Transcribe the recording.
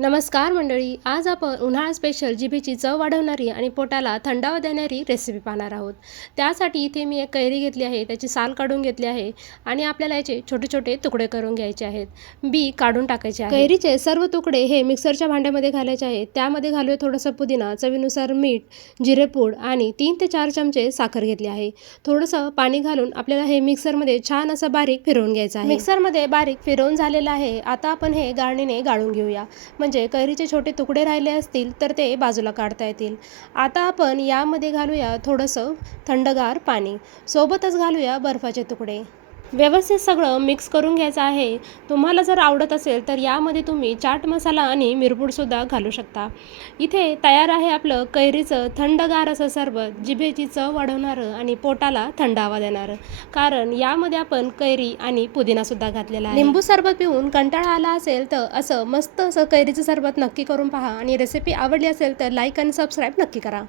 नमस्कार मंडळी आज आपण उन्हाळा स्पेशल जिभेची चव वाढवणारी आणि पोटाला थंडावा देणारी रेसिपी पाहणार आहोत. त्यासाठी इथे मी एक कैरी घेतली आहे त्याची साल काढून घेतली आहे आणि आपल्याला याचे छोटे छोटे तुकडे करून घ्यायचे आहेत. बी काढून टाकायचे आहे. कैरीचे सर्व तुकडे हे मिक्सरच्या भांड्यामध्ये घालायचे आहेत त्यामध्ये घालूया थोडंसं पुदिना चवीनुसार मीठ जिरेपूड आणि तीन ते चार चमचे साखर घेतली आहे. थोडंसं पाणी घालून आपल्याला हे मिक्सरमध्ये छान असं बारीक फिरवून घ्यायचं आहे. मिक्सरमध्ये बारीक फिरवून झालेलं आहे. आता आपण हे गाळणीने गाळून घेऊया. म्हणजे कैरीचे छोटे तुकडे राहिले असतील तर ते बाजूला काढता येतील. आता आपण यामध्ये घालूया थोडंसं थंडगार पाणी. सोबतच घालूया बर्फाचे तुकडे. व्यवस्थित सगळं मिक्स करून घ्यायचं आहे. तुम्हाला जर आवडत असेल तर यामध्ये तुम्ही चाट मसाला आणि मिरपूडसुद्धा घालू शकता. इथे तयार आहे आपलं कैरीचं थंडगार असं सरबत जिभेची चव वाढवणारं आणि पोटाला थंडावा देणारं. कारण यामध्ये आपण कैरी आणि पुदिनासुद्धा घातलेला आहे. लिंबू सरबत पिऊन कंटाळा आला असेल तर असं मस्त असं कैरीचं सरबत नक्की करून पहा आणि रेसिपी आवडली असेल तर लाईक आणि सबस्क्राईब नक्की करा.